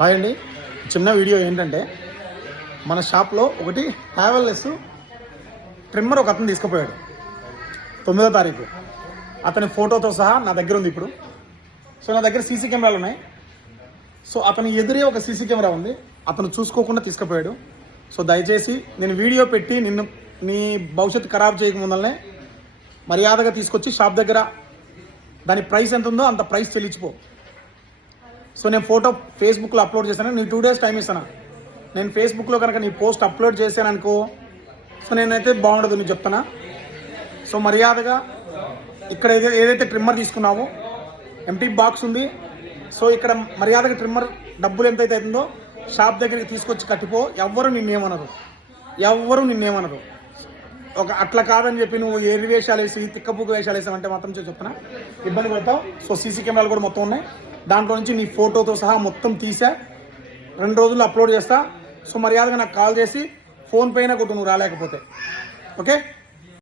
Hi అండి. చిన్న video ఏంటంటే మన షాప్లో ఒకటి హ్యావెల్నెస్ ట్రిమ్మర్ ఒక అతను తీసుకుపోయాడు 9వ తారీఖు. అతని ఫోటోతో సహా నా దగ్గర ఉంది ఇప్పుడు. సో నా దగ్గర సీసీ కెమెరాలు ఉన్నాయి. సో అతని ఎదురే ఒక సీసీ కెమెరా ఉంది, అతను చూసుకోకుండా తీసుకుపోయాడు. సో దయచేసి నేను వీడియో పెట్టి నీ భవిష్యత్తు ఖరాబ్ చేయకముందలనే మర్యాదగా తీసుకొచ్చి షాప్ దగ్గర దాని ప్రైస్ ఎంత ఉందో అంత ప్రైస్ చెల్లించిపో. సో నేను ఫోటో ఫేస్బుక్లో అప్లోడ్ చేశాను, నీ 2 days టైం ఇస్తాను. నేను ఫేస్బుక్లో కనుక నీ పోస్ట్ అప్లోడ్ చేశాను అనుకో, సో నేనైతే బాగుండదు నువ్వు చెప్తానా. సో మర్యాదగా ఇక్కడ ఏదైతే ట్రిమ్మర్ తీసుకున్నావో ఎంటీ బాక్స్ ఉంది. సో ఇక్కడ మర్యాదగా ట్రిమ్మర్ డబ్బులు ఎంతైతే అవుతుందో షాప్ దగ్గరికి తీసుకొచ్చి కట్టిపో. ఎవ్వరు నిన్నేమనరు. ఒక అట్లా కాదని చెప్పి నువ్వు ఏరి వేషాలు వేసి తిక్కపుకు వేషాలు వేసావంటే మాత్రం చెప్తున్నా ఇబ్బంది పడతావు. సో సీసీ కెమెరాలు కూడా మొత్తం ఉన్నాయి, దాంట్లో నుంచి నీ ఫోటోతో సహా మొత్తం తీసా 2 రోజుల్లో అప్లోడ్ చేస్తా. సో మర్యాదగా నాకు కాల్ చేసి ఫోన్ పైన కొట్టు నువ్వు రాలేకపోతే. ఓకే.